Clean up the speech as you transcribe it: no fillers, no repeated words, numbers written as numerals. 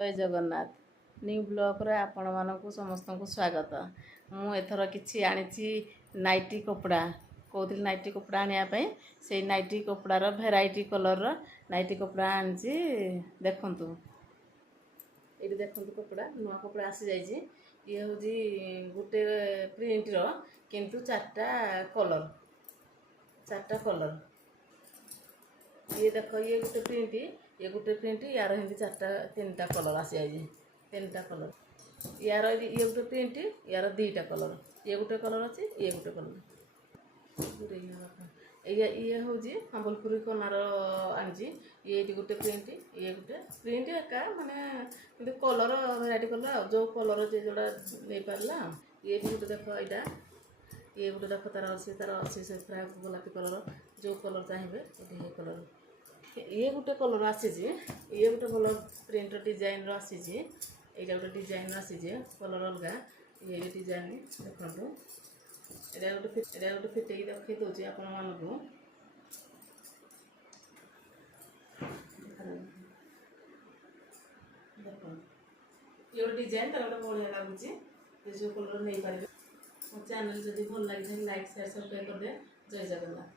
जय Jagannath new block रे आपण मानकु समस्त को स्वागत। मु एथर किछि आनिछि नाइटी कपड़ा कहूँ नाइटी कपड़ा आने से नाइटी कपड़ार भेराइटी कलर नाइटी कपड़ा आनिछि देखंतु ये देखंतु कपड़ा नुआ कपड़ा आसी जाइए ये हूँ गोटे प्रिंट रो किंतु चारटा कलर ये देख ये गोटे प्रिंट यार हिंदी चार्टा तीन टा कलर आसी जाइए तीन टा कलर यार ये गोटे प्रिंट यार दीटा कलर ये गोटे कलर अच्छे ये गोटे कलर ये हूँ सम्बलपुरी कनार आनी ये गोटे प्रिंट ये गोटे प्रिंट एका माने कलर भेराइटी कलर जो कलर जे जोड़ा नहीं पारा ये भी गोटे देख यहाँ ये गोटे देख तार अच्छे से प्राय गोलापी कलर जो कलर चाहिए ये कलर ये गोटे कलर आसी ये गोटे कलर प्रिंट डिजाइन आसी यहाँ गोटे डिजाइन आसी कलर अलग ये डिजाइन देखो यहाँ गोटे फिटे देखी दूसरी आपण मानक देख ये गोटे डिजाइन तार गोटे बढ़िया लगुच जो कलर नहीं पारे मो चैनल जब भल लगी लाइक शेयर सब्सक्राइब कर दे। जय जगन्नाथ।